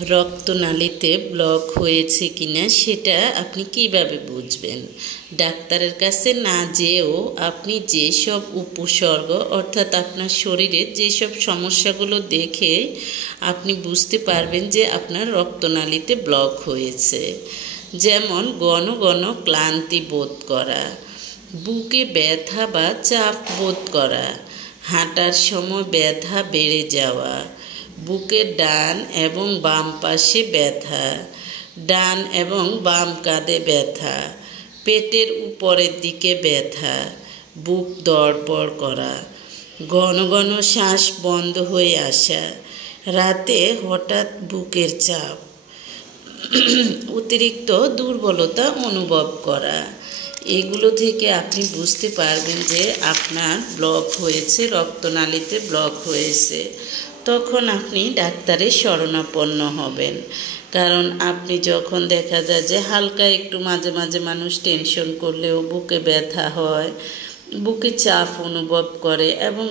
রক্তনালীতে block হয়েছে কিনা সেটা আপনি কিভাবে বুঝবেন? ডাক্তারের কাছে না যেয়েও আপনি যেসব উপসর্গ অর্থাৎ আপনার শরীরের যেসব সমস্যাগুলো দেখে আপনি বুঝতে পারবেন যে আপনার রক্তনালীতে ব্লক হয়েছে। যেমন ঘন ঘন ক্লান্তি বোধ করা, বুকে ব্যথা বা চাপ বোধ করা, হাঁটার সময় ব্যথা বেড়ে যাওয়া, বুকের ডান এবং বাম পাশে ব্যথা, ডান এবং বাম কাঁধে ব্যথা, পেটের উপরের দিকে ব্যথা, বুক ধড়ফড় করা, ঘন ঘন শ্বাস বন্ধ হয়ে আসা, রাতে হঠাৎ বুকের চাপ, অতিরিক্ত দুর্বলতা অনুভব করা। এগুলো থেকে আপনি বুঝতে পারবেন যে আপনার ব্লক হয়েছে, রক্তনালীতে ব্লক হয়েছে। তখন আপনি ডাক্তারের শরণাপন্ন হবেন। কারণ আপনি যখন দেখা যায় যে হালকা একটু মাঝে মাঝে মানুষ টেনশন করলেও বুকে ব্যথা হয়, বুকে চাপ অনুভব করে এবং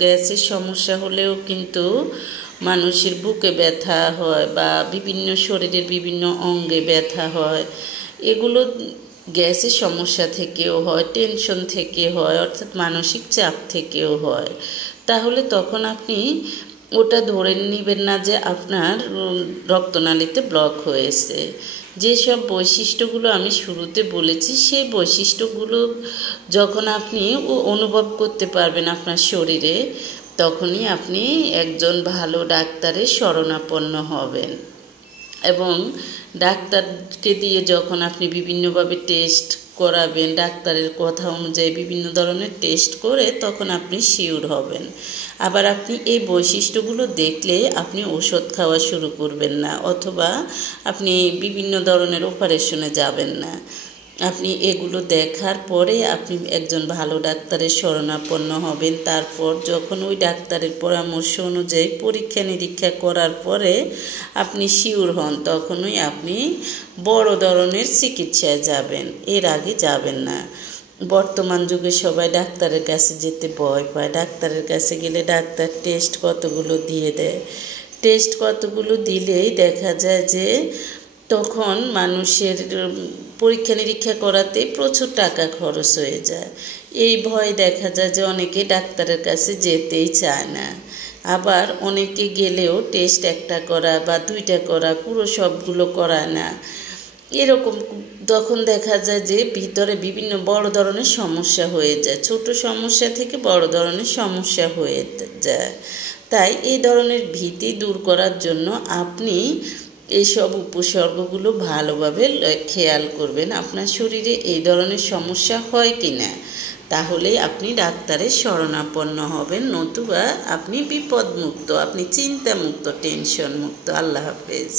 গ্যাসের সমস্যা হলেও কিন্তু মানুষের বুকে ব্যথা হয় বা বিভিন্ন শরীরের বিভিন্ন অঙ্গে ব্যথা হয়। এগুলো গ্যাসের সমস্যা থেকেও হয়, টেনশন থেকে হয়, অর্থাৎ মানসিক চাপ থেকেও হয়। তাহলে তখন আপনি ওটা ধরে নেবেন না যে আপনার রক্তনালীতে ব্লক হয়েছে। যেসব বৈশিষ্ট্যগুলো আমি শুরুতে বলেছি সেই বৈশিষ্ট্যগুলো যখন আপনি অনুভব করতে পারবেন আপনার শরীরে, তখনই আপনি একজন ভালো ডাক্তারের শরণাপন্ন হবেন। এবং ডাক্তারকে দিয়ে যখন আপনি বিভিন্নভাবে টেস্ট করাবেন, ডাক্তারের কথা অনুযায়ী বিভিন্ন ধরনের টেস্ট করে তখন আপনি শিওর হবেন। আবার আপনি এই বৈশিষ্ট্যগুলো দেখলে আপনি ওষুধ খাওয়া শুরু করবেন না, অথবা আপনি বিভিন্ন ধরনের অপারেশনে যাবেন না। আপনি এগুলো দেখার পরে আপনি একজন ভালো ডাক্তারের শরণাপন্ন হবেন। তারপর যখন ওই ডাক্তারের পরামর্শ অনুযায়ী পরীক্ষা নিরীক্ষা করার পরে আপনি শিওর হন, তখনই আপনি বড় ধরনের চিকিৎসায় যাবেন, এর আগে যাবেন না। বর্তমান যুগে সবাই ডাক্তারের কাছে যেতে ভয় পায়। ডাক্তারের কাছে গেলে ডাক্তার টেস্ট কতগুলো দিয়ে দেয়, টেস্ট কতগুলো দিলেই দেখা যায় যে তখন মানুষের পরীক্ষা নিরীক্ষা করাতে প্রচুর টাকা খরচ হয়ে যায়। এই ভয় দেখা যায় যে অনেকে ডাক্তারের কাছে যেতেই চায় না। আবার অনেকে গেলেও টেস্ট একটা করা বা দুইটা করা, পুরো সবগুলো করায় না। এরকম তখন দেখা যায় যে ভিতরে বিভিন্ন বড় ধরনের সমস্যা হয়ে যায়, ছোট সমস্যা থেকে বড় ধরনের সমস্যা হয়ে যায়। তাই এই ধরনের ভীতি দূর করার জন্য আপনি এইসব উপসর্গগুলো ভালোভাবে খেয়াল করবেন, আপনার শরীরে এই ধরনের সমস্যা হয় কি না। তাহলে আপনি ডাক্তারের শরণাপন্ন হবেন, নতুবা আপনি বিপদমুক্ত, আপনি চিন্তামুক্ত, টেনশন মুক্ত। আল্লাহ হাফেজ।